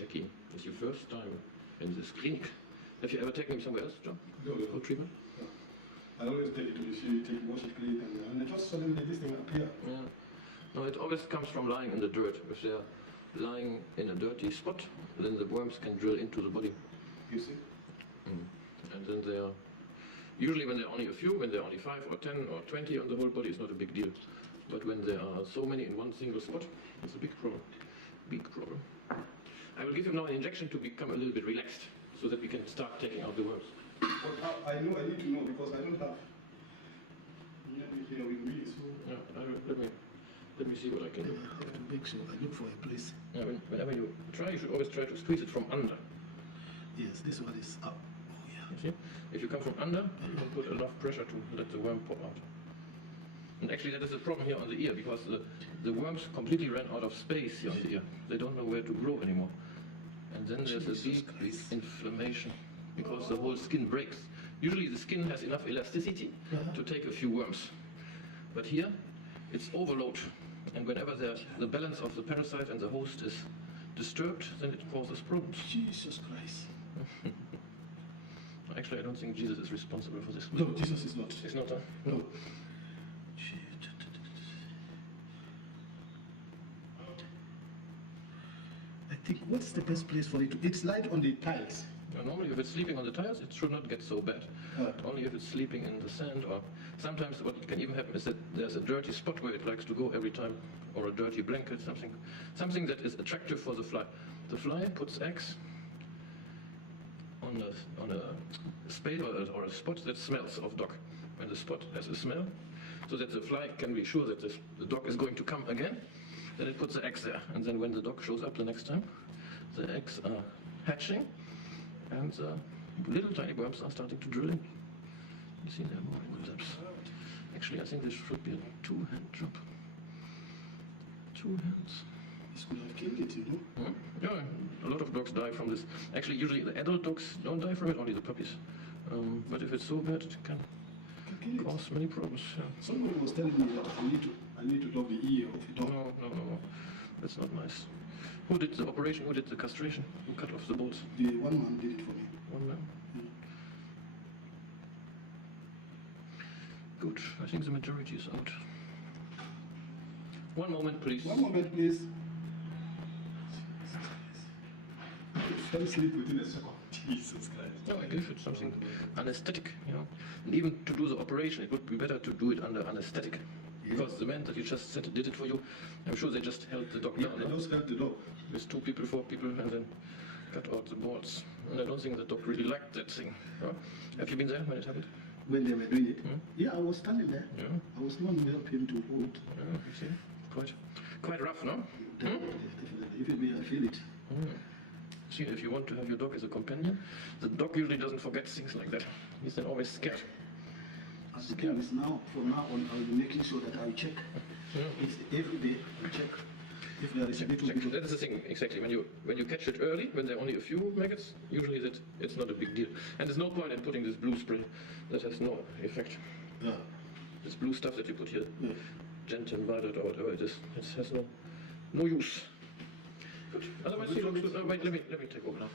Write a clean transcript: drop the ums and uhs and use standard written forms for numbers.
Jackie, it's your first time in this clinic. Have you ever taken him somewhere else, John? No. For treatment? No. I always take it to the sea, wash it clean, and just suddenly this thing appear. Yeah. No, it always comes from lying in the dirt. If they're lying in a dirty spot, then the worms can drill into the body. You see? And then they are, usually when there are only a few, when there are only 5 or 10 or 20 on the whole body, it's not a big deal. But when there are so many in one single spot, it's a big problem. Big problem. I will give him now an injection to become a little bit relaxed, so that we can start taking out the worms. But I know I need to know because I don't have. Here with me, so. Yeah, let me see what I can do. I have to make sure I look for a place. Yeah, whenever you try, you should always try to squeeze it from under. Yes, this one is up. Oh yeah. You see? If you come from under, you can put enough pressure to let the worm pop out. And actually that is a problem here on the ear, because the worms completely ran out of space here on the ear. They don't know where to grow anymore. And then there's a big inflammation, because the whole skin breaks. Usually the skin has enough elasticity to take a few worms. But here, it's overload. And whenever the balance of the parasite and the host is disturbed, then it causes problems. Jesus Christ. Actually, I don't think Jesus is responsible for this. No, Jesus is not. He's not, huh? No. I think, what's the best place for it? It's light on the tiles. Normally, if it's sleeping on the tiles, it should not get so bad. Only if it's sleeping in the sand, or sometimes what can even happen is that there's a dirty spot where it likes to go every time, or a dirty blanket, something that is attractive for the fly. The fly puts eggs on a spade or a spot that smells of dog. When the spot has a smell, so that the fly can be sure that the dog is going to come again, then it puts the eggs there. And then when the dog shows up the next time, the eggs are hatching, and little tiny worms are starting to drill in. You see, they're moving with them. Actually, I think this should be a 2-hand job. 2 hands. This could have killed it, you know? Yeah, a lot of dogs die from this. Actually, usually the adult dogs don't die from it, only the puppies. But if it's so bad, it can cause many problems. Yeah. Somebody was telling me that I need to dog the ear of the dog. No. That's not nice. Who did the operation? Who did the castration? Who cut off the bolts? The one man did it for me. One man? Yeah. Good. I think the majority is out. One moment, please. One moment, please. Fell asleep within a second. Jesus Christ. No, I give it something anesthetic, you know. And even to do the operation, it would be better to do it under anesthetic. Yeah. Because the man that you just said did it for you, I'm sure they just held the dog down. They just held the dog. With 2 people, 4 people, and then cut out the balls. And I don't think the dog really liked that thing. Yeah. Have you been there when it happened? When they were doing it? Yeah, I was standing there. Yeah. I was the one who helped him to hold. Yeah, you see? Quite rough, no? Definitely. Even me, I feel it. See, if you want to have your dog as a companion, the dog usually doesn't forget things like that. He's then always scared. As the game is now, from now on, I'll be making sure that I check. It's every day I check if there is a little bit of... That is the thing, exactly. When you catch it early, when there are only a few maggots, usually it's not a big deal. And there's no point in putting this blue spray. That has no effect. Yeah. This blue stuff that you put here, Yeah. Gentin Violet or whatever it is, it has no use. Good. Otherwise, he looks good. Wait, let me take over now.